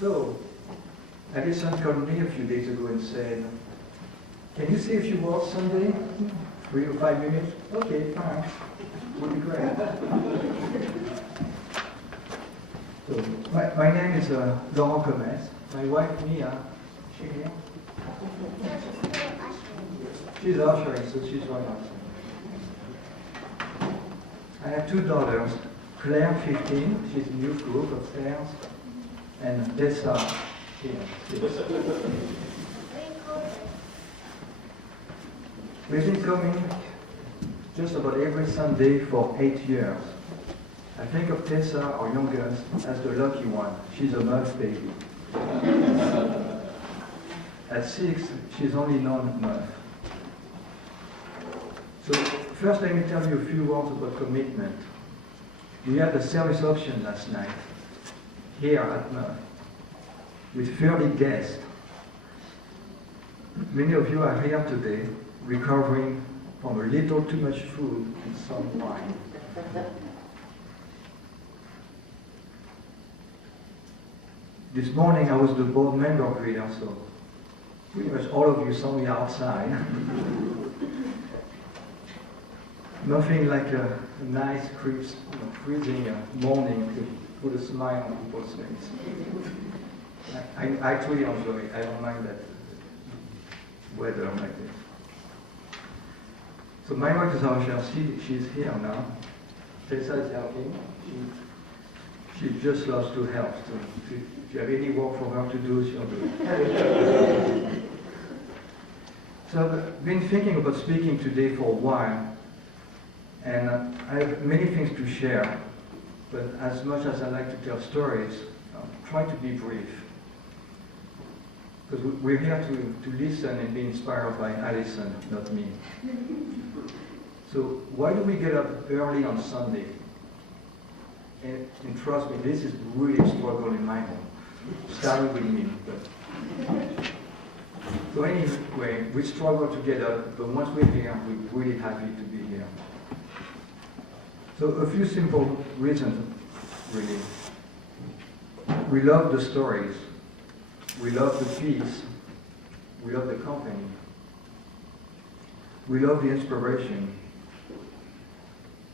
So, Alison called me a few days ago and said, "Can you see if you work Sunday? 3 or 5 minutes?" Okay, fine. Would be great. So, my name is Laurent. My wife, Mia, is she here? She's ushering, so she's right outside. I have 2 daughters, Claire, 15, she's in youth group upstairs, and Tessa, here, 6. We've been coming just about every Sunday for 8 years. I think of Tessa, our youngest, as the lucky one. She's a MUF baby. At 6, she's only known MUF. So first let me tell you a few words about commitment. We had a service auction last night here at MUF with 30 guests. Many of you are here today recovering from a little too much food and some wine. This morning I was the board member greeter, so pretty much all of you saw me outside. Nothing like a nice, crisp, freezing morning to put a smile on people's faces. I actually enjoy it. I don't mind that weather like this. So my wife is Laurent. She's here now. Tessa is helping. She just loves to help. So if you have any work for her to do, she'll do it. So I've been thinking about speaking today for a while. And I have many things to share, but as much as I like to tell stories, I'll try to be brief. Because we're here to listen and be inspired by Alison, not me. So why do we get up early on Sunday? And trust me, this is really a struggle in my home. Starting with me. So anyway, we struggle to get up, but once we're here, we're really happy to be here. So a few simple reasons, really. We love the stories. We love the peace. We love the company. We love the inspiration.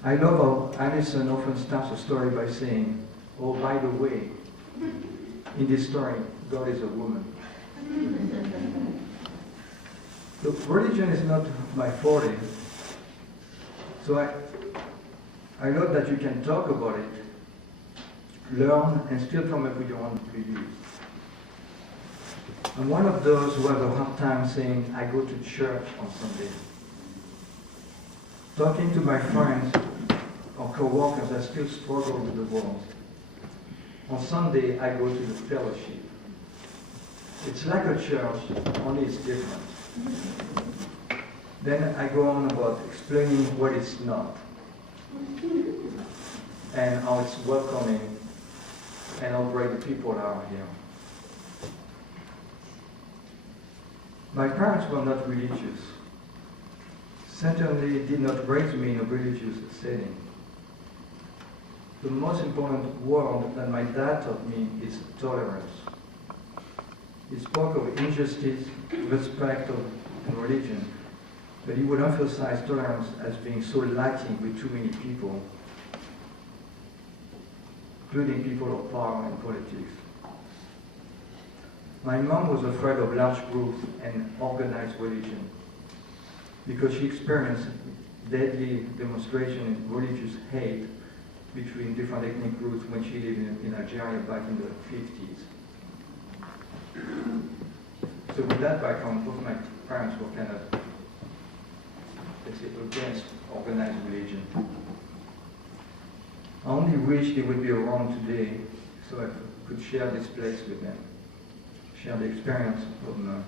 I love how Alison often starts a story by saying, "Oh, by the way, in this story, God is a woman." So religion is not my forte. So I love that you can talk about it, learn, and still come up with your own beliefs. I'm one of those who have a hard time saying, "I go to church on Sunday." Talking to my friends or co-workers, I still struggle with the world. On Sunday, I go to the fellowship. It's like a church, only it's different. Then I go on about explaining what it's not, and how it's welcoming, and how great the people are here. My parents were not religious. Certainly did not raise me in a religious setting. The most important word that my dad taught me is tolerance. He spoke of injustice, respect, and religion, but he would emphasize tolerance as being so lacking with too many people, including people of power and politics. My mom was afraid of large groups and organized religion because she experienced deadly demonstration and religious hate between different ethnic groups when she lived in Algeria back in the 50s. So with that background, both my parents were kind of, let's say, against organized religion. I only wish they would be around today so I could share this place with them, share the experience of MUF.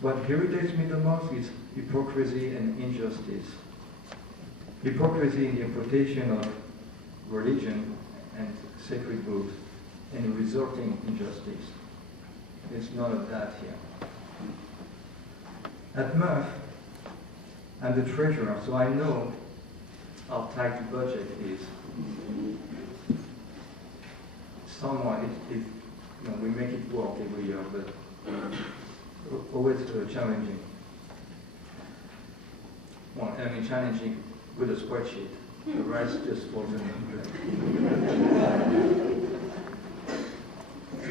What irritates me the most is hypocrisy and injustice. Hypocrisy in the interpretation of religion and sacred books, and resulting injustice. There's none of that here. At MUF, I'm the treasurer, so I know how tight the budget is. Somewhat, we make it work every year, but always challenging. Well, I mean, challenging with a spreadsheet. The rest just falls into place.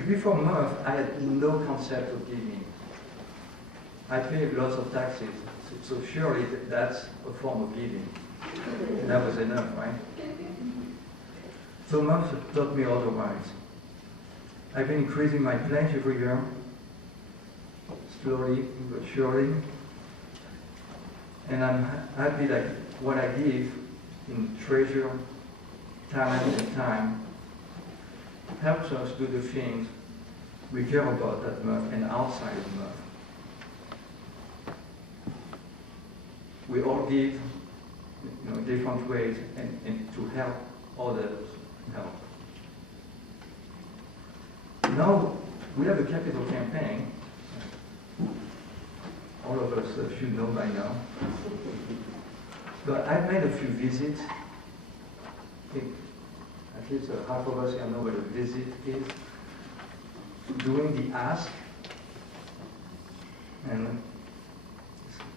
Before MUF, I had no concept of giving. I paid lots of taxes, so surely that's a form of giving. And that was enough, right? So MUF taught me otherwise. I've been increasing my pledge every year, slowly but surely. And I'm happy that what I give in treasure, talent, and time helps us do the things we care about at MUF and outside of MUF. We all give different ways and to help others help. Now we have a capital campaign. All of us should know by now. But I've made a few visits. I think at least half of us here know what a visit is. Doing the ask. And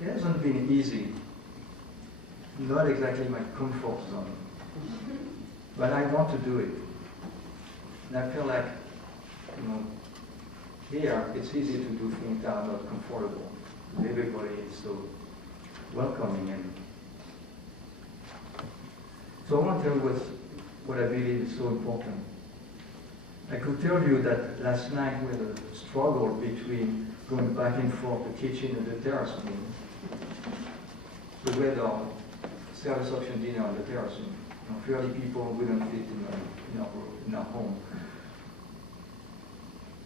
it hasn't been easy. Not exactly my comfort zone. But I want to do it. And I feel like, here it's easy to do things that are not comfortable. Everybody is so welcoming. And so I want to tell you what I believe is so important. I could tell you that last night we had a struggle between going back and forth the kitchen and the terrace room. So we had our service option dinner on the terrace room. 30 people wouldn't fit in our home.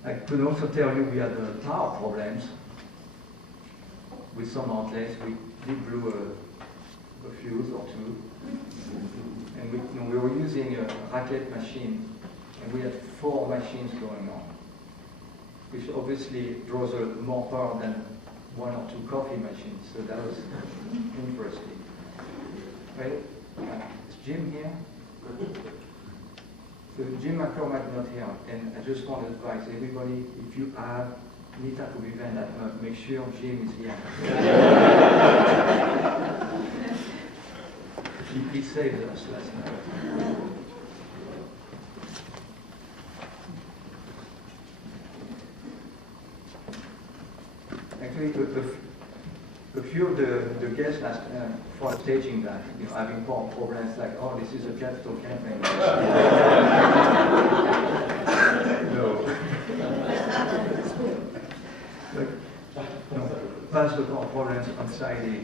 I could also tell you we had power problems with some outlets. We did blew a fuse or two. And we were using a racket machine, and we had 4 machines going on, which obviously draws more power than 1 or 2 coffee machines. So that was interesting. Right? Is Jim here? So Jim McCormack not here, and I just want to advise everybody, if you have any type of event at MUF, make sure Jim is here. He saved us last night. Actually, a few of the guests last for staging that, having problems like, oh, this is a capital campaign. No. Past the problems, anxiety,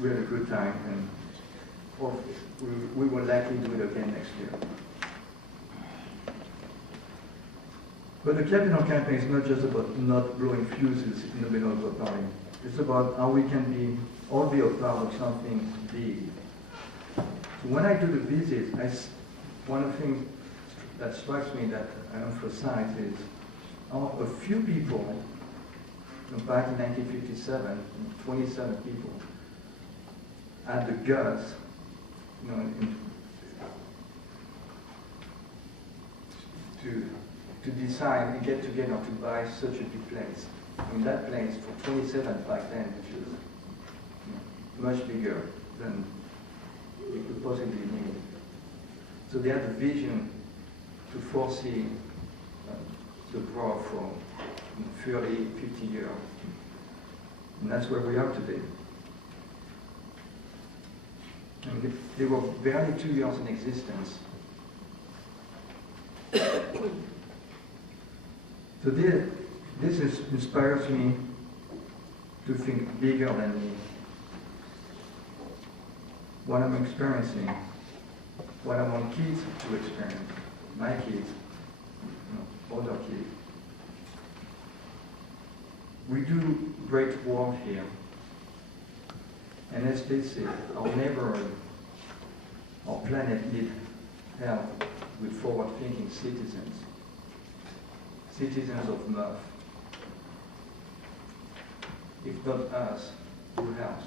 we had a good time, and we will likely do it again next year. But the capital campaign is not just about not blowing fuses in the middle of a party. It's about how we can all be a part of something big. So when I do the visits, one of the things that strikes me that I emphasize is how a few people, back in 1957, 27 people, had the guts, to decide and get together to buy such a big place. That place for 27 back then, which was much bigger than we could possibly need. So they had a vision to foresee the growth for 30, 50 years. And that's where we are today. And they were barely 2 years in existence. So this inspires me to think bigger than me. What I'm experiencing, what I want kids to experience, my kids, other kids. We do great work here. And let's face it, our neighborhood, our planet needs help with forward-thinking citizens. citizens of MUF. If not us, who else?